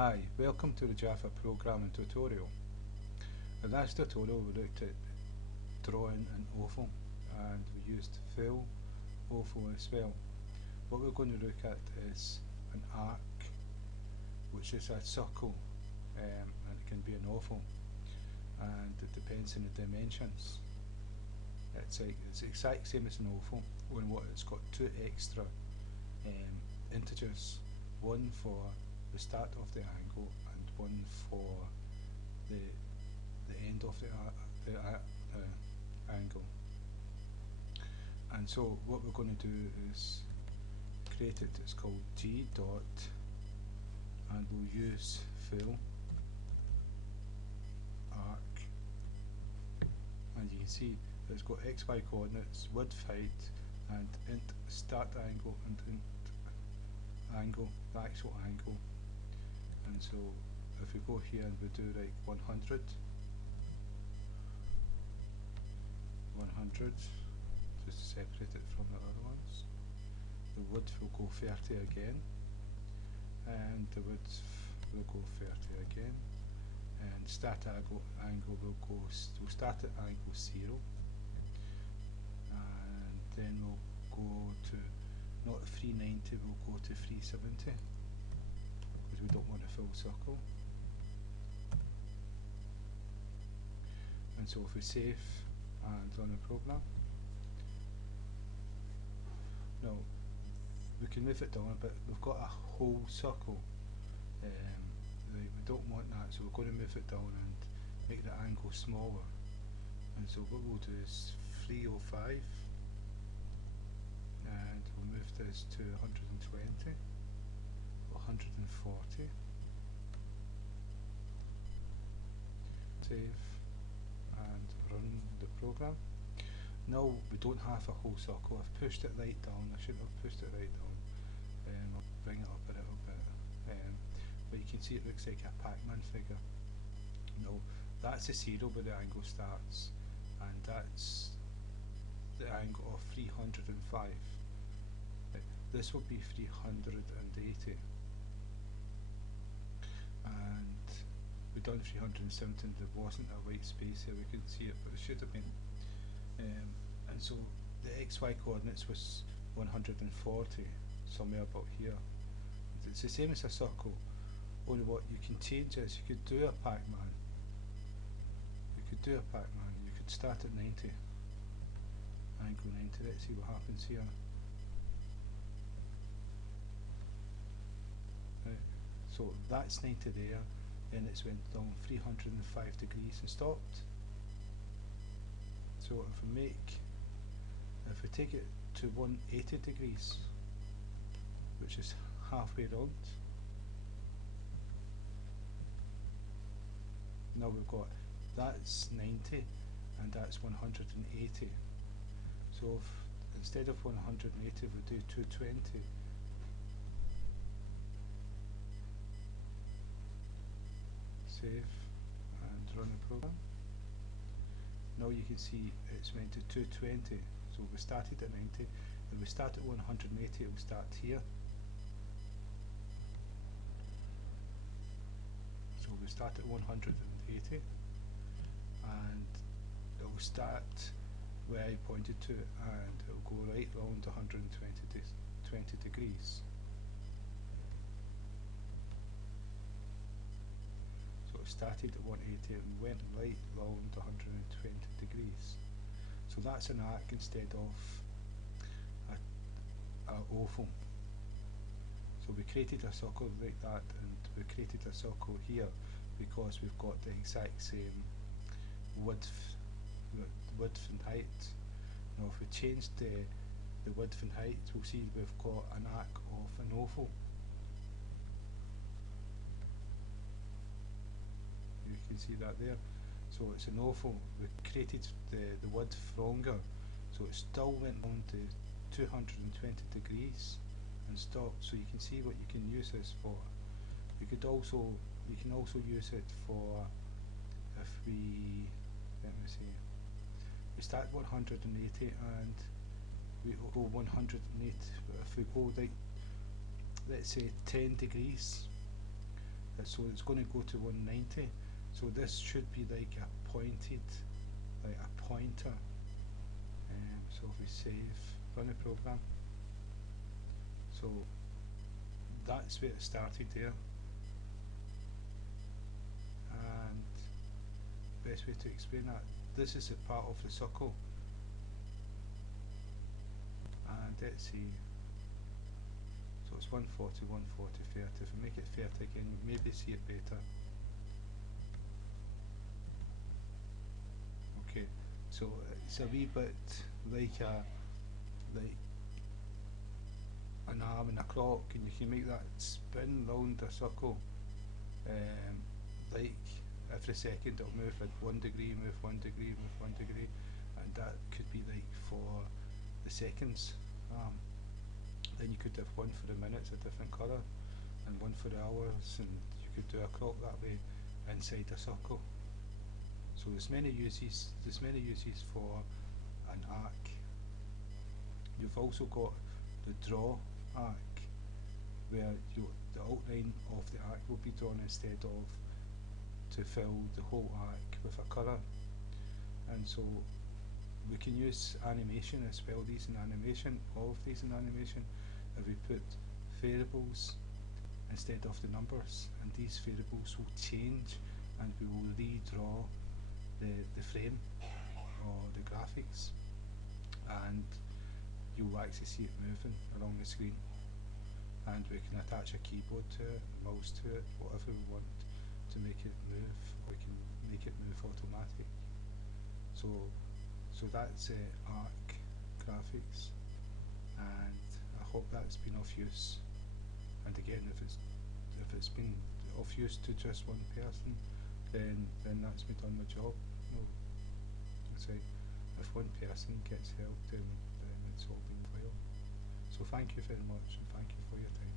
Hi, welcome to the Java programming tutorial. In this tutorial we looked at drawing an oval and we used fill oval as well. What we're going to look at is an arc, which is a circle, and it can be an oval, and it depends on the dimensions. It's the exact same as an oval, only what it's got two extra integers, one for the start of the angle and one for the end of the angle. And so what we're going to do is create it. It's called g dot, and we'll use fill arc, and you can see that it's got xy coordinates, width, height, and int start angle and int angle, the actual angle. And so if we go here and we do like 100, just to separate it from the other ones. The width will go 30 again, and the width will go 30 again, and start angle will go, we'll start at angle 0, and then we'll go to not 390, we'll go to 370. We don't want a full circle. And so if we save and run a program, now we can move it down a bit. We've got a whole circle. We don't want that, so we're going to move it down and make the angle smaller. And so what we'll do is 305, and we'll move this to 120. 140, save and run the program. Now we don't have a whole circle. I've pushed it right down. I shouldn't have pushed it right down. I'll bring it up a little bit, but you can see it looks like a Pac-Man figure. No, that's the 0 where the angle starts, and that's the angle of 305. This will be 380. And we've done 317, there wasn't a white space here, we couldn't see it, but it should have been. And so the xy coordinates was 140, somewhere about here. It's the same as a circle, only what you can change is you could do a Pac-Man. You could start at 90, angle 90, let's see what happens here. So that's 90 there, and it's went down 305 degrees and stopped. So if we take it to 180 degrees, which is halfway round, now we've got that's 90 and that's 180. So if instead of 180 we do 220. Save and run the program. Now you can see it's went to 220. So we started at 90. If we start at 180, it will start here. So we start at 180, and it will start where I pointed to, and it will go right round 120 degrees. Started at 180 and went right round 120 degrees. So that's an arc instead of a oval. So we created a circle like that, and we created a circle here because we've got the exact same width and height. Now if we change the width and height, we'll see we've got an arc of an oval. You can see that there. So it's an oval. We created the width longer, so it still went on to 220 degrees and stopped. So you can see what you can use this for. You can also use it for, if we, let me see, we start 180 and we go 108. If we go like, let's say 10 degrees, so it's going to go to 190. So this should be like a pointed, like a pointer. So if we save, run the program, so that's where it started there. And best way to explain that, this is a part of the circle, and let's see, so it's 140, 140, 30. If we make it 30 again, you maybe see it better. Okay, so it's a wee bit like an arm and a clock, and you can make that spin round a circle, like every second it'll move at 1 degree, move 1 degree, move 1 degree, and that could be like for the seconds. Then you could have one for the minutes, a different colour, and one for the hours, and you could do a clock that way inside a circle. So there's many uses for an arc. You've also got the draw arc, where the outline of the arc will be drawn instead of to fill the whole arc with a colour. And so we can use animation as well, these in animation, if we put variables instead of the numbers, and these variables will change, and we will redraw the frame or the graphics, and you'll actually see it moving along the screen. And we can attach a keyboard to it, a mouse to it, whatever we want to make it move, or we can make it move automatic. So that's arc graphics, and I hope that's been of use. And again, if it's been of use to just one person, then that's me done my job. No, that's right. If one person gets help, then it's all been well. So thank you very much, and thank you for your time.